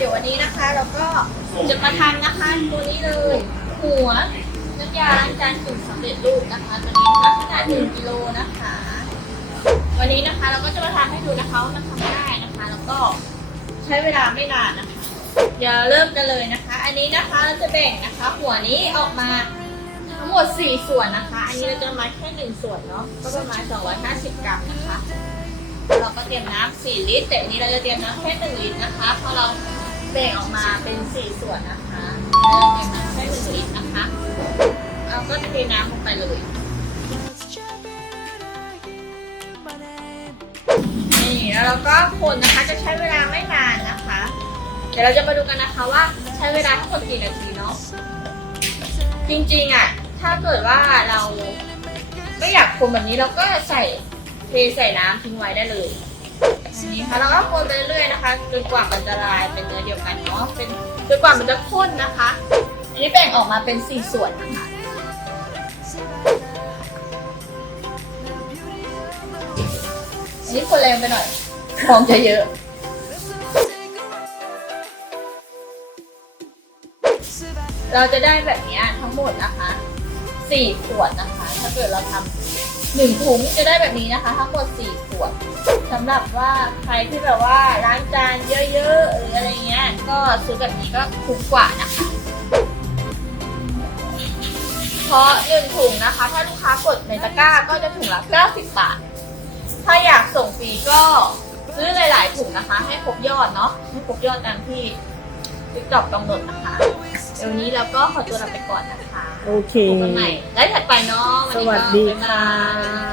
เดี๋ยววันนี้นะคะ เราก็จะมาทำนะคะตัวนี้เลย หัวน้ำยาล้างจานกึ่งสำเร็จรูปนะคะตัวนี้นะคะขนาด1กิโลนะคะ วันนี้นะคะเราก็จะมาทำให้ดูนะคะว่ามันทำได้นะคะ แล้วก็ใช้เวลาไม่นานนะคะ เดี๋ยวเริ่มกันเลยนะคะ อันนี้นะคะเราจะแบ่งนะคะ หัวนี้ออกมาทั้งหมด 4 ส่วนนะคะ อันนี้เราจะมาแค่ 1 ส่วนเนาะ ก็ประมาณ 250 กรัมนะคะ เราก็เตรียมน้ำ4ลิตร แต่อันนี้เราจะเตรียมน้ำแค่ 1 ลิตรนะคะ เพราะเรา แบ่งออกมาเป็น4ส่วนนะคะเราเตรียมน้ำแค่1ลิตรนะคะ เราก็เทน้ำลงไปเลยนี่แล้วเราก็คนนะคะจะใช้เวลาไม่นานนะคะ เดี๋ยวเราจะมาดูกันนะคะว่าใช้เวลาทั้งหมดกี่นาทีเนาะจริงๆอะถ้าเกิดว่าเราไม่อยากคนแบบนี้เราก็ใส่เทใส่น้ำทิ้งไว้ได้เลย นี้ค่ะเราก็คนไปเรื่อยๆนะคะจนกว่ามันจะลายเป็นเนื้อเดียวกันเนาะเป็นจนกว่ามันจะข้นนะคะ อันนี้แบ่งออกมาเป็นสี่ส่วนนะคะอันนี้คนแรงไปหน่อยของจะเยอะเราจะได้แบบนี้ทั้งหมดนะคะสี่ขวดนะคะ ถ้าเกิดเราทำหนึ่งถุงจะได้แบบนี้นะคะ ทั้งหมดสี่ขวดำหรับว่าใครที่แบบว่าล้างจานเยอะๆหรืออะไรเงี้ย ก็ซื้อแบบนี้ก็คุ้มกว่านะคะ เพราะหนึ่งถุงนะคะ ถ้าลูกค้ากดในตะกร้าก็จะถุงละ90 บาท ถ้าอยากส่งฟรีก็ซื้อหลายๆถุงนะคะ ให้ครบยอดเนาะให้ครบยอดตามที่ติ๊กต็อกกำหนดนะคะเดี๋ยวนี้เราก็ขอตัวลาไปก่อนนะคะโอเคพบกันใหม่ ได้ถัดไปเนาะนสนี้ก็วัสดีบ๊ายบาค่ะย